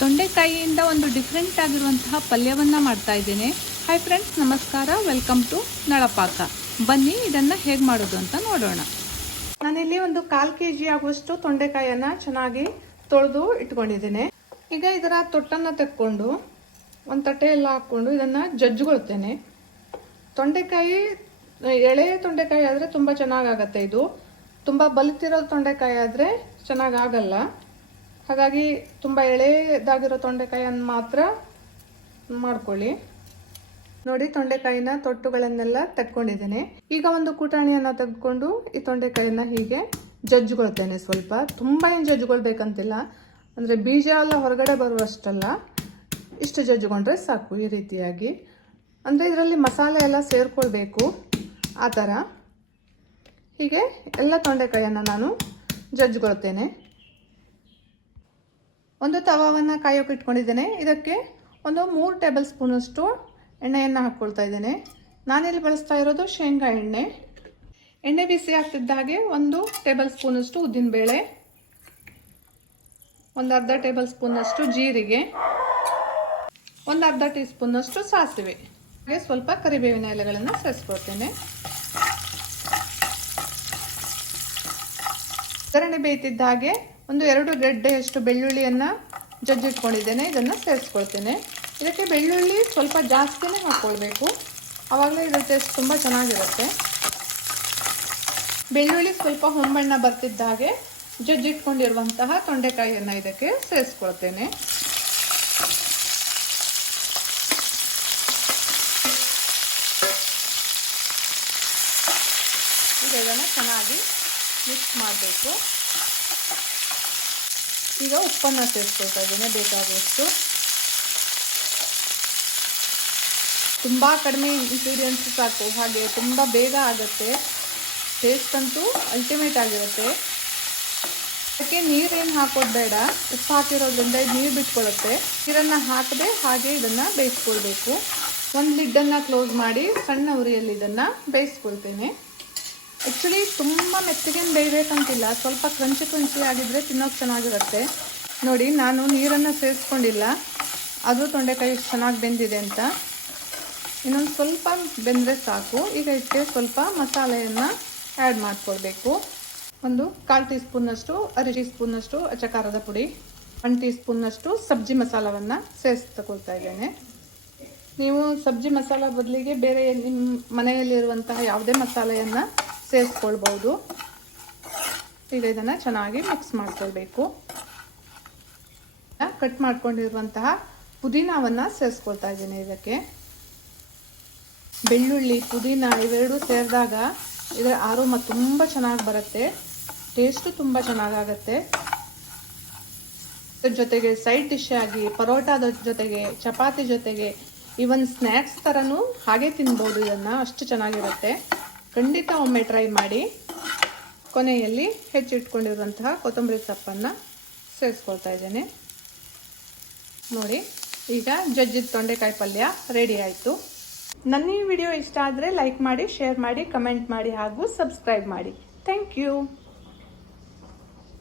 ತೊಂಡೆಕಾಯಿಯಿಂದ ಒಂದು ಡಿಫ್ರೆಂಟ್ ಆಗಿರುವಂತಹ ಪಲ್ಯವನ್ನು ಮಾಡ್ತಾ ಇದ್ದೇನೆ. ಹಾಯ್ ಫ್ರೆಂಡ್ಸ್ ನಮಸ್ಕಾರ. Welcome to Nalapaka. ಬನ್ನಿ, ಇದನ್ನು ಹೇಗೆ ಮಾಡೋದು ಅಂತ ನೋಡೋಣ. ನಾನಿಲ್ಲಿ ಒಂದು ಕಾಲು ಕೆ ಜಿ ಆಗುವಷ್ಟು ತೊಂಡೆಕಾಯಿಯನ್ನು ಚೆನ್ನಾಗಿ ತೊಳೆದು ಇಟ್ಕೊಂಡಿದ್ದೇನೆ. ಈಗ ಇದರ ತೊಟ್ಟನ್ನು ತೆಕ್ಕೊಂಡು, ಒಂದು ತಟ್ಟೆ ಎಲ್ಲ ಹಾಕ್ಕೊಂಡು ಇದನ್ನು ಜಜ್ಜುಗೊಳ್ತೇನೆ. ತೊಂಡೆಕಾಯಿ, ಎಳೆ ತೊಂಡೆಕಾಯಿ ಆದರೆ ತುಂಬ ಚೆನ್ನಾಗಾಗತ್ತೆ ಇದು. ತುಂಬ ಬಲಿತಿರೋ ತೊಂಡೆಕಾಯಿ ಆದರೆ ಚೆನ್ನಾಗಾಗಲ್ಲ. ಹಾಗಾಗಿ ತುಂಬ ಎಳೆದಾಗಿರೋ ತೊಂಡೆಕಾಯನ್ನು ಮಾತ್ರ ಮಾಡ್ಕೊಳ್ಳಿ. ನೋಡಿ, ತೊಂಡೆಕಾಯಿನ ತೊಟ್ಟುಗಳನ್ನೆಲ್ಲ ತಕ್ಕೊಂಡಿದ್ದೇನೆ. ಈಗ ಒಂದು ಕೂಟಾಣಿಯನ್ನು ತೆಗೆದುಕೊಂಡು ಈ ತೊಂಡೆಕಾಯಿನ ಹೀಗೆ ಜಜ್ಜುಗೊಳ್ತೇನೆ ಸ್ವಲ್ಪ. ತುಂಬ ಏನು ಜಜ್ಜುಗೊಳ್ಬೇಕಂತಿಲ್ಲ. ಅಂದರೆ ಬೀಜ ಎಲ್ಲ ಹೊರಗಡೆ ಬರುವಷ್ಟಲ್ಲ. ಇಷ್ಟು ಜಜ್ಜುಗೊಂಡ್ರೆ ಸಾಕು ಈ ರೀತಿಯಾಗಿ. ಅಂದರೆ ಇದರಲ್ಲಿ ಮಸಾಲೆ ಎಲ್ಲ ಸೇರಿಕೊಳ್ಬೇಕು. ಆ ಥರ. ಹೀಗೆ ಎಲ್ಲ ತೊಂಡೆಕಾಯನ್ನು ನಾನು ಜಜ್ಜಿಕೊಳ್ತೇನೆ ಒಂದು ತವಾವನ್ನು ಕಾಯೋಕೆ ಇಟ್ಕೊಂಡಿದ್ದೇನೆ. ಇದಕ್ಕೆ ಒಂದು ಮೂರು ಟೇಬಲ್ ಸ್ಪೂನಷ್ಟು ಎಣ್ಣೆಯನ್ನು ಹಾಕ್ಕೊಳ್ತಾ ಇದ್ದೇನೆ. ನಾನಿಲ್ಲಿ ಬಳಸ್ತಾ ಇರೋದು ಶೇಂಗಾ ಎಣ್ಣೆ. ಎಣ್ಣೆ ಬಿಸಿ ಆಗ್ತಿದ್ದ ಹಾಗೆ ಒಂದು ಟೇಬಲ್ ಸ್ಪೂನಷ್ಟು ಉದ್ದಿನಬೇಳೆ, ಒಂದು ಅರ್ಧ ಟೇಬಲ್ ಸ್ಪೂನಷ್ಟು ಜೀರಿಗೆ, ಒಂದು ಅರ್ಧ ಟೀ ಸ್ಪೂನಷ್ಟು ಸಾಸಿವೆ. ಹಾಗೆ ಸ್ವಲ್ಪ ಕರಿಬೇವಿನ ಎಲೆಗಳನ್ನು ಸೇರಿಸ್ಕೊಳ್ತೇನೆ. ಒಗ್ಗರಣೆ ಬೇಯ್ತಿದ್ದ ಹಾಗೆ ಒಂದು ಎರಡು ಗೆಡ್ಡೆಯಷ್ಟು ಬೆಳ್ಳುಳ್ಳಿಯನ್ನು ಜಜ್ಜಿಟ್ಕೊಂಡಿದ್ದೇನೆ, ಇದನ್ನು ಸೇರಿಸ್ಕೊಳ್ತೇನೆ. ಇದಕ್ಕೆ ಬೆಳ್ಳುಳ್ಳಿ ಸ್ವಲ್ಪ ಜಾಸ್ತಿನೇ ಹಾಕ್ಕೊಳ್ಬೇಕು ಆವಾಗಲೇ ಇದ್ರ ಟೇಸ್ಟ್ ತುಂಬ ಚೆನ್ನಾಗಿರುತ್ತೆ. ಬೆಳ್ಳುಳ್ಳಿ ಸ್ವಲ್ಪ ಹೊಂಬಣ್ಣ ಬರ್ತಿದ್ದ ಹಾಗೆ ಜಜ್ಜಿಟ್ಕೊಂಡಿರುವಂತಹ ತೊಂಡೆಕಾಯಿಯನ್ನು ಇದಕ್ಕೆ ಸೇರಿಸ್ಕೊಳ್ತೇನೆ. ಚೆನ್ನಾಗಿ ಮಿಕ್ಸ್ ಮಾಡಬೇಕು. ಈಗ ಉಪ್ಪನ್ನು ಸೇರಿಸ್ಕೊಳ್ತಾ ಇದ್ದೇನೆ, ಬೇಕಾದಷ್ಟು. ತುಂಬ ಕಡಿಮೆ ಇಂಗ್ರೀಡಿಯೆಂಟ್ಸ್ ಸಾಕು, ಹಾಗೆ ತುಂಬ ಬೇಗ ಆಗುತ್ತೆ. ಟೇಸ್ಟ್ ಅಂತೂ ಅಲ್ಟಿಮೇಟ್ ಆಗಿರುತ್ತೆ. ಅದಕ್ಕೆ ನೀರೇನು ಹಾಕೋದು ಬೇಡ. ಉಪ್ಪು ಹಾಕಿರೋದ್ರಿಂದ ನೀರು ಬಿಟ್ಕೊಳ್ಳುತ್ತೆ ನೀರನ್ನು ಹಾಕದೆ ಹಾಗೆ ಇದನ್ನು ಬೇಯಿಸ್ಕೊಳ್ಬೇಕು. ಒಂದು ಲಿಡ್ಡನ್ನು ಕ್ಲೋಸ್ ಮಾಡಿ ಸಣ್ಣ ಉರಿಯಲ್ಲಿ ಇದನ್ನು ಬೇಯಿಸ್ಕೊಳ್ತೇನೆ. ಆ್ಯಕ್ಚುಲಿ ತುಂಬ ಮೆತ್ತಗೇನು ಬೇಯಬೇಕಂತಿಲ್ಲ. ಸ್ವಲ್ಪ ಕ್ರಂಚಿ ಕ್ರಂಚಿ ಆಗಿದ್ರೆ ತಿನ್ನೋಕೆ ಚೆನ್ನಾಗಿರುತ್ತೆ. ನೋಡಿ, ನಾನು ನೀರನ್ನು ಸೇರಿಸ್ಕೊಂಡಿಲ್ಲ. ಅದು ತೊಂಡೆಕಾಯಿ ಚೆನ್ನಾಗಿ ಬೆಂದಿದೆ ಅಂತ. ಇನ್ನೊಂದು ಸ್ವಲ್ಪ ಬೆಂದರೆ ಸಾಕು. ಈಗ ಇದಕ್ಕೆ ಸ್ವಲ್ಪ ಮಸಾಲೆಯನ್ನು ಆ್ಯಡ್ ಮಾಡ್ಕೊಳ್ಬೇಕು. ಒಂದು ಕಾಲು ಟೀ ಸ್ಪೂನ್ನಷ್ಟು ಅರಿ ಟೀ ಸ್ಪೂನ್ನಷ್ಟು ಅಚ್ಚಕಾರದ ಪುಡಿ ಒನ್ ಟೀ ಸ್ಪೂನ್ನಷ್ಟು ಸಬ್ಜಿ ಮಸಾಲವನ್ನು ಸೇರಿಸಿ ತಗೊಳ್ತಾ ಇದ್ದೇನೆ. ನೀವು ಸಬ್ಜಿ ಮಸಾಲ ಬದಲಿಗೆ ಬೇರೆ ನಿಮ್ಮ ಮನೆಯಲ್ಲಿರುವಂತಹ ಯಾವುದೇ ಮಸಾಲೆಯನ್ನು ಸೇರಿಸ್ಕೊಳ್ಬೋದು ಈಗ ಇದನ್ನು ಚೆನ್ನಾಗಿ ಮಿಕ್ಸ್ ಮಾಡ್ಕೊಳ್ಬೇಕು. ಕಟ್ ಮಾಡ್ಕೊಂಡಿರುವಂತಹ ಪುದೀನವನ್ನು ಸೇರಿಸ್ಕೊಳ್ತಾ ಇದ್ದೀನಿ ಇದಕ್ಕೆ. ಬೆಳ್ಳುಳ್ಳಿ, ಪುದೀನ ಇವೆರಡೂ ಸೇರಿದಾಗ ಇದರ ಆರೋಮ ತುಂಬ ಚೆನ್ನಾಗಿ ಬರುತ್ತೆ. ಟೇಸ್ಟು ತುಂಬ ಚೆನ್ನಾಗಾಗತ್ತೆ. ಇದ್ರ ಜೊತೆಗೆ ಸೈಡ್ ಡಿಶ್ ಆಗಿ, ಪರೋಟಾದ ಜೊತೆಗೆ, ಚಪಾತಿ ಜೊತೆಗೆ ಈವನ್ ಸ್ನ್ಯಾಕ್ಸ್ ಥರನೂ ಹಾಗೆ ತಿನ್ಬೋದು ಇದನ್ನು. ಅಷ್ಟು ಚೆನ್ನಾಗಿರುತ್ತೆ. ಖಂಡಿತ ಒಮ್ಮೆ ಟ್ರೈ ಮಾಡಿ ಕೊನೆಯಲ್ಲಿ ಹೆಚ್ಚಿಟ್ಕೊಂಡಿರುವಂತಹ ಕೊತ್ತಂಬರಿ ಸೊಪ್ಪನ್ನು ಸೇರಿಸ್ಕೊಳ್ತಾ ಇದ್ದೇನೆ. ನೋಡಿ, ಈಗ ಜಜ್ಜಿದ ತೊಂಡೆಕಾಯಿ ಪಲ್ಯ ರೆಡಿ ಆಯಿತು. ನನ್ನ ಈ ವಿಡಿಯೋ ಇಷ್ಟ ಆದರೆ ಲೈಕ್ ಮಾಡಿ ಶೇರ್ ಮಾಡಿ ಕಮೆಂಟ್ ಮಾಡಿ ಹಾಗೂ ಸಬ್ಸ್ಕ್ರೈಬ್ ಮಾಡಿ. Thank you